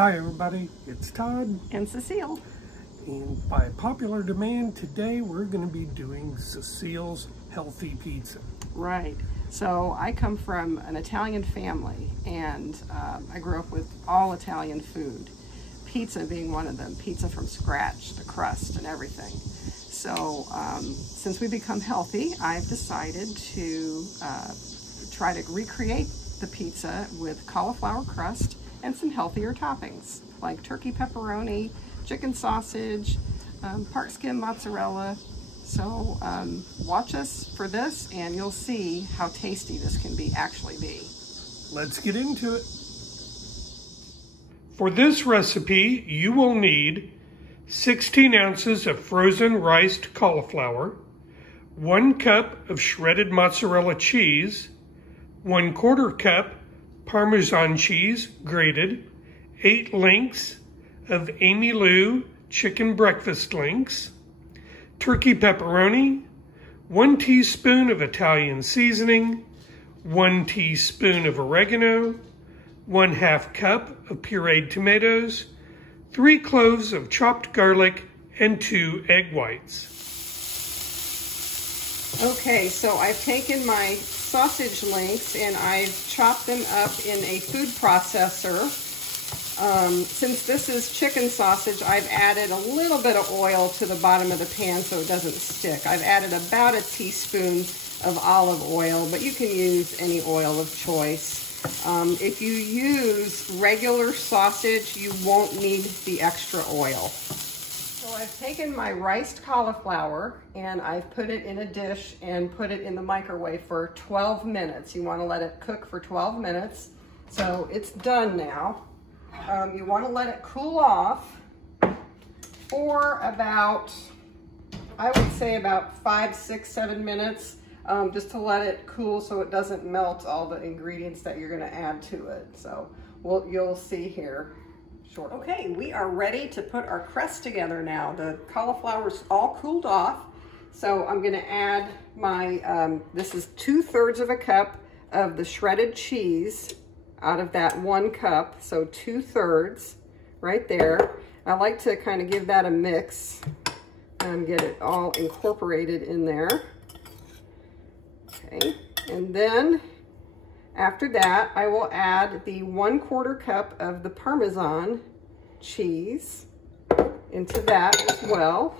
Hi everybody, it's Todd and Cecile. And by popular demand today we're going to be doing Cecile's Healthy Pizza. Right. So I come from an Italian family and I grew up with all Italian food. Pizza being one of them, pizza from scratch, the crust and everything. So since we become healthy, I've decided to try to recreate the pizza with cauliflower crust and some healthier toppings like turkey pepperoni, chicken sausage, part skim mozzarella. So watch us for this and you'll see how tasty this can actually be. Let's get into it. For this recipe, you will need 16 ounces of frozen riced cauliflower, 1 cup of shredded mozzarella cheese, 1/4 cup Parmesan cheese grated, 8 links of Amy Lou chicken breakfast links, turkey pepperoni, 1 teaspoon of Italian seasoning, 1 teaspoon of oregano, 1/2 cup of pureed tomatoes, 3 cloves of chopped garlic, and 2 egg whites. Okay, so I've taken my sausage links and I've chopped them up in a food processor. Since this is chicken sausage, I've added a little bit of oil to the bottom of the pan so it doesn't stick. I've added about a teaspoon of olive oil, but you can use any oil of choice. If you use regular sausage, you won't need the extra oil. So I've taken my riced cauliflower and I've put it in a dish and put it in the microwave for 12 minutes. You want to let it cook for 12 minutes. So it's done now. You want to let it cool off for about, I would say about 5, 6, 7 minutes. Just to let it cool so it doesn't melt all the ingredients that you're going to add to it. So you'll see here shortly. Okay, we are ready to put our crust together now. The cauliflower's all cooled off. So I'm going to add my, this is 2/3 of a cup of the shredded cheese out of that 1 cup. So 2/3 right there. I like to kind of give that a mix and get it all incorporated in there. Okay, and then after that, I will add the 1/4 cup of the Parmesan cheese into that as well.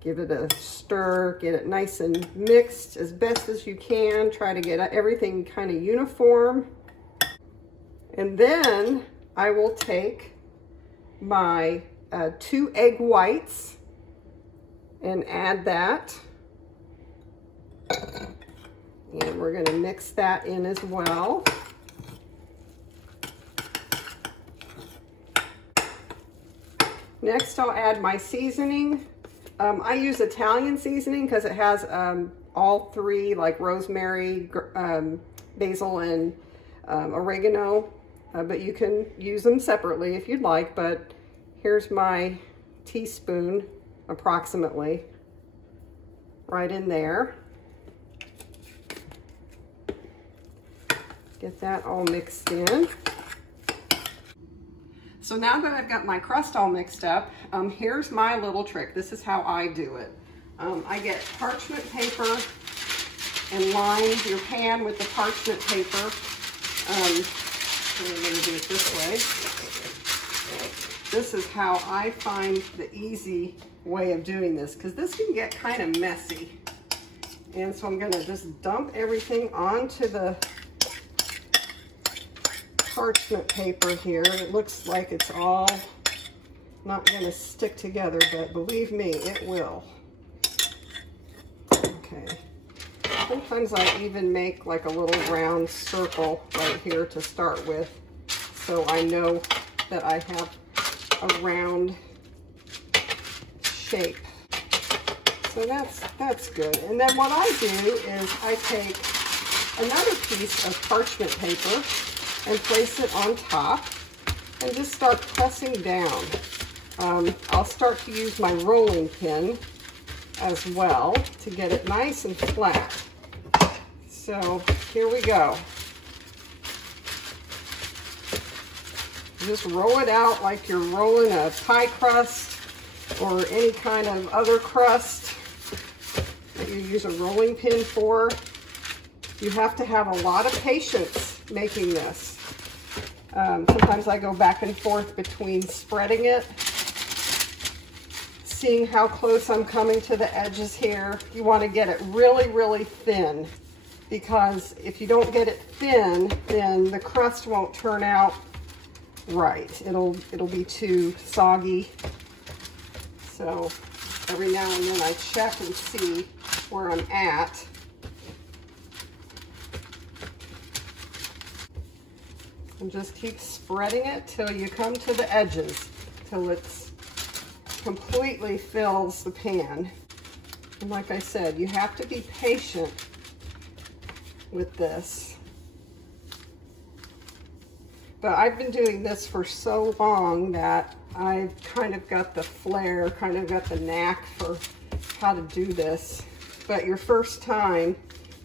Give it a stir, get it nice and mixed as best as you can. Try to get everything kind of uniform. And then I will take my 2 egg whites and add that. And we're going to mix that in as well. Next, I'll add my seasoning. I use Italian seasoning because it has all 3, like rosemary, basil, and oregano. But you can use them separately if you'd like. But here's my teaspoon, approximately, right in there. Get that all mixed in. So now that I've got my crust all mixed up, here's my little trick. This is how I do it. I get parchment paper and line your pan with the parchment paper. I'm going to do it this way. This is how I find the easy way of doing this, because this can get kind of messy. And so I'm going to just dump everything onto the parchment paper here. It looks like it's all not going to stick together, but believe me, it will. Okay. Sometimes I even make like a little round circle right here to start with, so I know that I have a round shape. So that's good. And then what I do is I take another piece of parchment paper and place it on top and just start pressing down. I'll start to use my rolling pin as well to get it nice and flat. So here we go. Just roll it out like you're rolling a pie crust or any kind of other crust that you use a rolling pin for. You have to have a lot of patience making this. Sometimes I go back and forth between spreading it, seeing how close I'm coming to the edges here. You want to get it really, really thin, because if you don't get it thin, then the crust won't turn out right. It'll be too soggy. So every now and then I check and see where I'm at. And just keep spreading it till you come to the edges, till it's completely fills the pan. And like I said, you have to be patient with this. But I've been doing this for so long that I've kind of got the flair, kind of got the knack for how to do this. But your first time,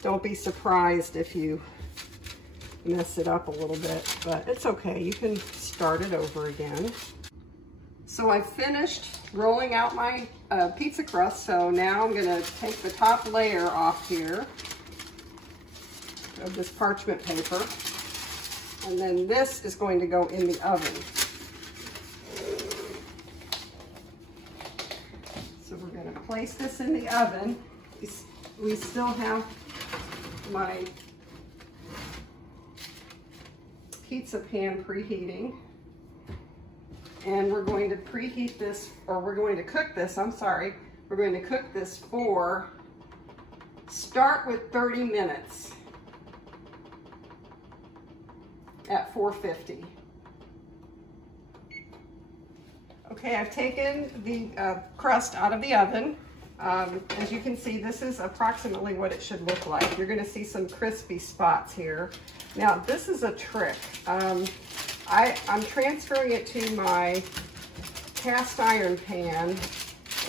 don't be surprised if you mess it up a little bit, but it's okay. You can start it over again. So I've finished rolling out my pizza crust, so now I'm gonna take the top layer off here of this parchment paper, and then this is going to go in the oven. So we're gonna place this in the oven. We still have my pizza pan preheating, and we're going to preheat this, or we're going to cook this, I'm sorry, we're going to cook this for, start with 30 minutes at 450. Okay, I've taken the crust out of the oven. As you can see, this is approximately what it should look like. You're going to see some crispy spots here. Now, this is a trick. I'm transferring it to my cast iron pan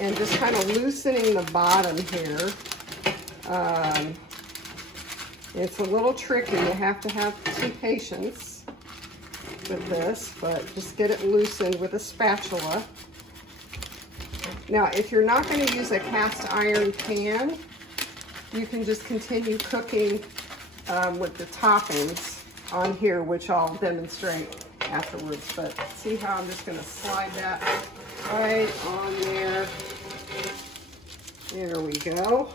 and just kind of loosening the bottom here. It's a little tricky. You have to have some patience with this, but just get it loosened with a spatula. Now, if you're not going to use a cast iron pan, you can just continue cooking with the toppings on here, which I'll demonstrate afterwards. But see how I'm just going to slide that right on there. There we go.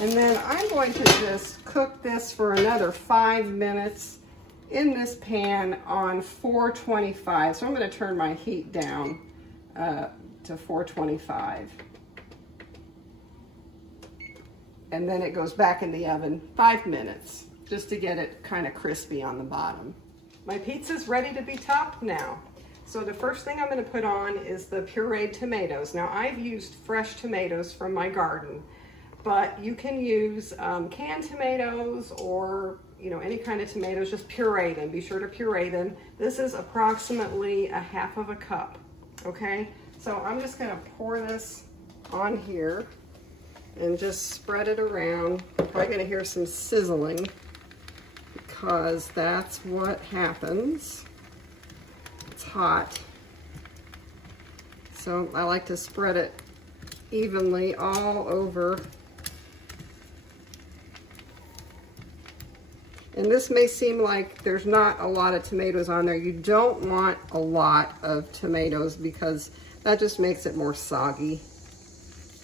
And then I'm going to just cook this for another 5 minutes in this pan on 425. So I'm going to turn my heat down to 425. And then it goes back in the oven 5 minutes just to get it kind of crispy on the bottom. My pizza's ready to be topped now. So the first thing I'm going to put on is the pureed tomatoes. Now, I've used fresh tomatoes from my garden, but you can use canned tomatoes or any kind of tomatoes. Just puree them. Be sure to puree them. This is approximately a half of a cup. Okay, so I'm just going to pour this on here and just spread it around. You're probably going to hear some sizzling because that's what happens. It's hot. So I like to spread it evenly all over. And this may seem like there's not a lot of tomatoes on there. You don't want a lot of tomatoes because that just makes it more soggy.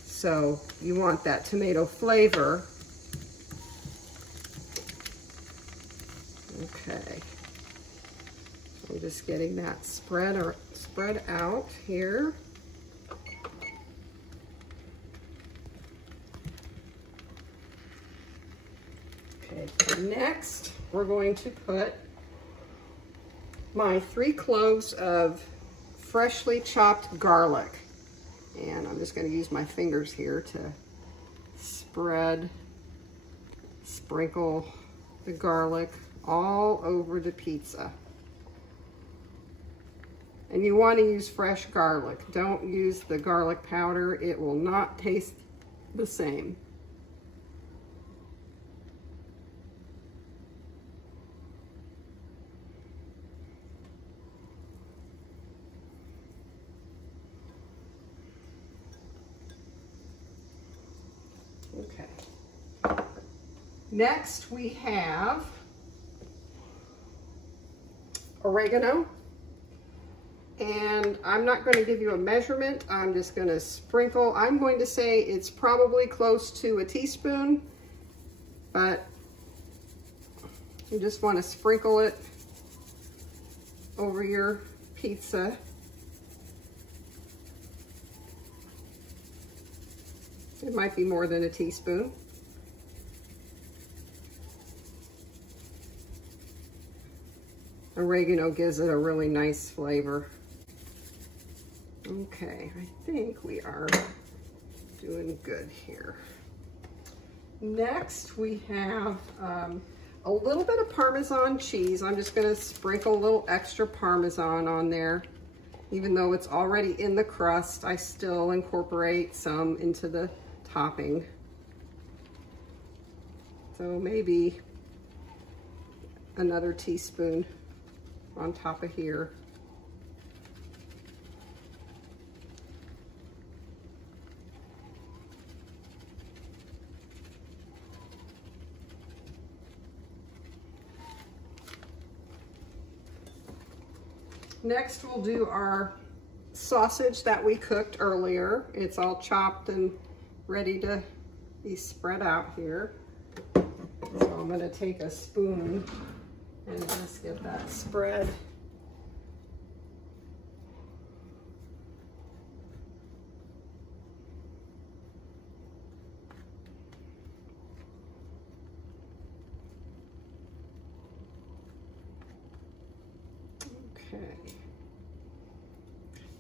So you want that tomato flavor. Okay. I'm just getting that spread out here. Okay, next we're going to put my 3 cloves of freshly chopped garlic. And I'm just going to use my fingers here to sprinkle the garlic all over the pizza. And you want to use fresh garlic. Don't use the garlic powder. It will not taste the same. Next we have oregano. And I'm not going to give you a measurement. I'm just going to sprinkle. I'm going to say it's probably close to a teaspoon, but you just want to sprinkle it over your pizza. It might be more than a teaspoon. Oregano gives it a really nice flavor. Okay, I think we are doing good here. Next, we have a little bit of Parmesan cheese. I'm just gonna sprinkle a little extra Parmesan on there. Even though it's already in the crust, I still incorporate some into the topping. So maybe another teaspoon on top of here. Next, we'll do our sausage that we cooked earlier. It's all chopped and ready to be spread out here. So I'm going to take a spoon and just get that spread. Okay.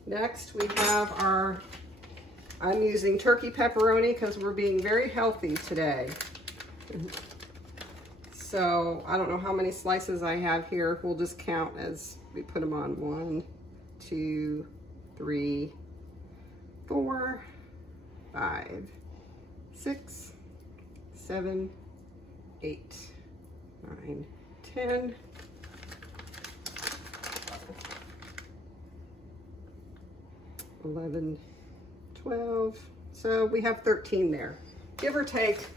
Next we have our, I'm using turkey pepperoni because we're being very healthy today. So I don't know how many slices I have here. We'll just count as we put them on. 1, 2, 3, 4, 5, 6, 7, 8, 9, 10. 11, 12, so we have 13 there, give or take.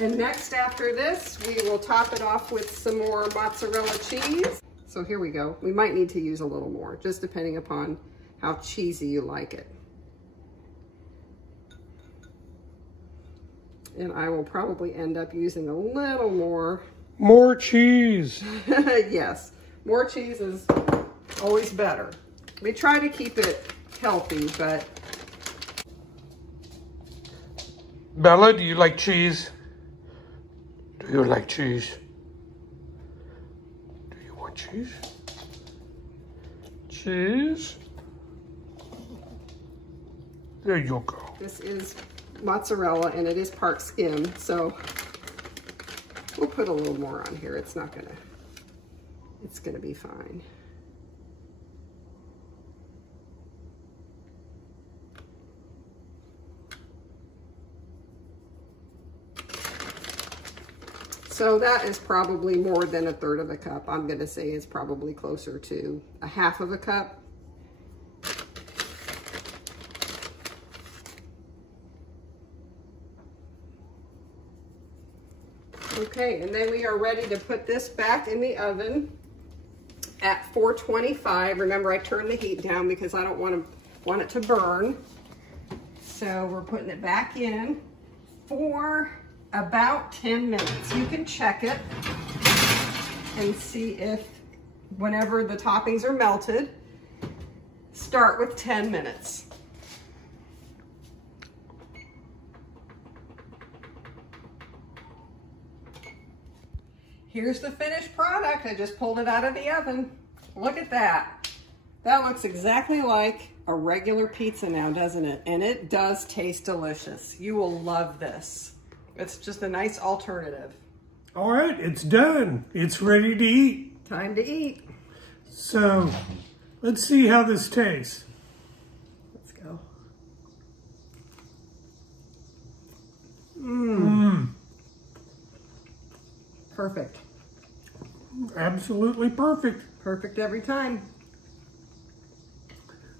And next, after this, we will top it off with some more mozzarella cheese. So here we go. We might need to use a little more, just depending upon how cheesy you like it. And I will probably end up using a little more. More cheese. Yes, more cheese is always better. We try to keep it healthy, but... Bella, do you like cheese? Do you like cheese? Do you want cheese? Cheese? There you go. This is mozzarella and it is part skim, so we'll put a little more on here. It's gonna be fine. So that is probably more than 1/3 of a cup. I'm gonna say it's probably closer to 1/2 of a cup. Okay, and then we are ready to put this back in the oven at 425. Remember, I turned the heat down because I don't want it to burn. So we're putting it back in for about 10 minutes. You can check it and see if whenever the toppings are melted, start with 10 minutes. Here's the finished product. I just pulled it out of the oven. Look at that. That looks exactly like a regular pizza now, doesn't it? And it does taste delicious. You will love this. It's just a nice alternative. All right, it's done. It's ready to eat. Time to eat. So, let's see how this tastes. Let's go. Perfect. Absolutely perfect. Perfect every time.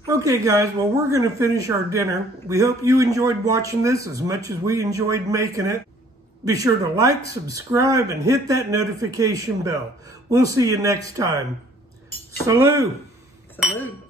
Okay, guys, well, we're going to finish our dinner. We hope you enjoyed watching this as much as we enjoyed making it. Be sure to like, subscribe, and hit that notification bell. We'll see you next time. Salut! Salud.